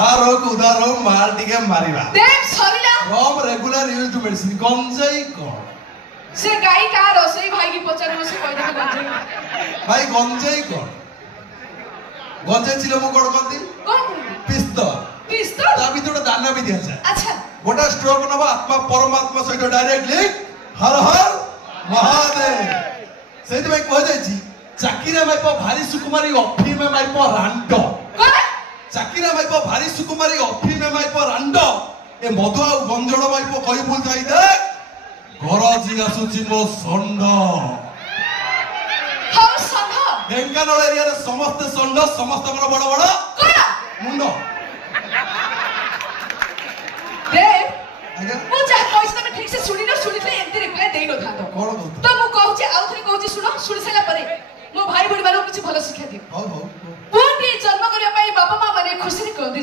धार हो उधार हो मार टिके मारिबा देख सरिला रम रेगुलर यूज्ड मेडिसिन गंजाई कोन से गाई का रसोई भाई की पचार से कह दे गंजाई भाई गंजाई कोन गंजाई छिलो मु कोन कहती कोन पिस्तल पिस्तल ता भी तो दाना भी दिया जाए अच्छा गोटा स्ट्रोक नबा आत्मा परमात्मा सहित डायरेक्टली हर हर महादेव सेति भाई कह जाय छी चाकिरा माइप भारी सुकुमारी अफी में माइप रांड कोन चाकिरा माइप भारी सुकुमारी अफी में माइप रांड ए मधु आ गंजड़ माइप कहि भूल जाई दे घर जी आसुची मो संड हाउ संध ढेंकानाल एरिया रे समस्त संड समस्त बड़ बड़ बड़ कोन मुंड दे आगे मु जा कहिस तमे ठीक से सुनिले एंती रिप्लाई देई न था कोन कहत तो मु कहूची आउथरे कहूची सुनि सला परे मो भाई बड़ी बारो किछि भलो शिक्षा दियो हो पुटी जन्म करिया पई बापा मां माने खुशी रे कहदी